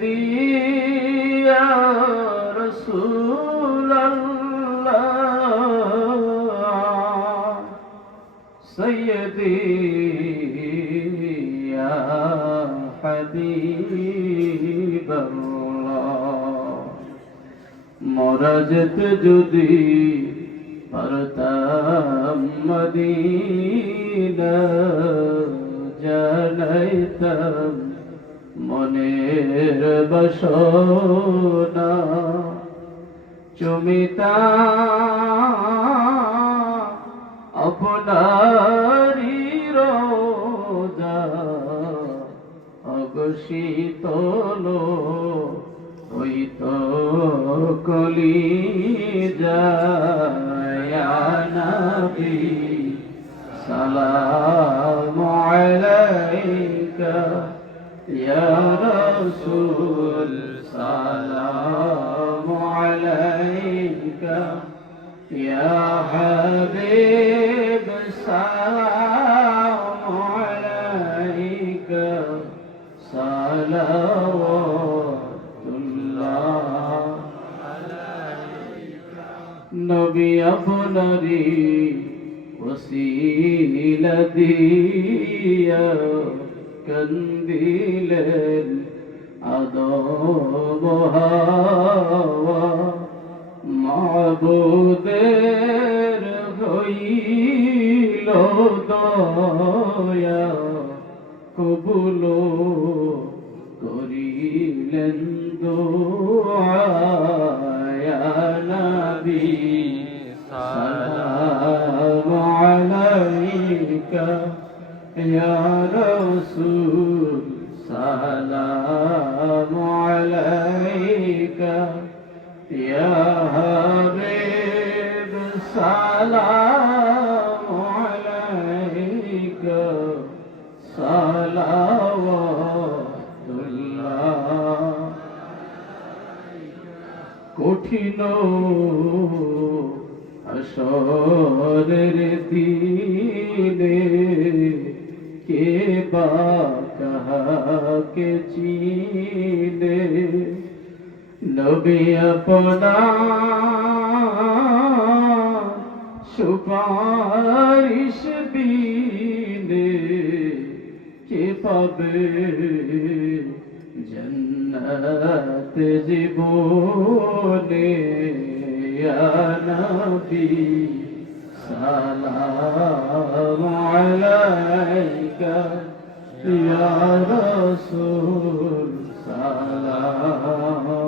দিয়া রসুল সৈয়দিয়া হদীব মরজত যদি পারতাম মদিনা মনের বসনা চুমিতা আপনারি রোজা অগশীতল হইত কলি নবী সালাম আলাইকা। ইয়া রাসূল সালাম আলাইকা ইয়া হাবিব সালাম আলাইকা সালাওয়াতুল্লাহ নবী আপনারি ওসিলা দিয়া কন্দিলেন আদম মাবুদের হইল দয়া কবুলো করিলেন দোয়া নবী কঠিন আসরের কে বা চিনে? নবী আপনা সুপারিশ পাবে। জন্নত জীবনে নবী সালাম আলাইকা ইয়া রাসূল সালাম।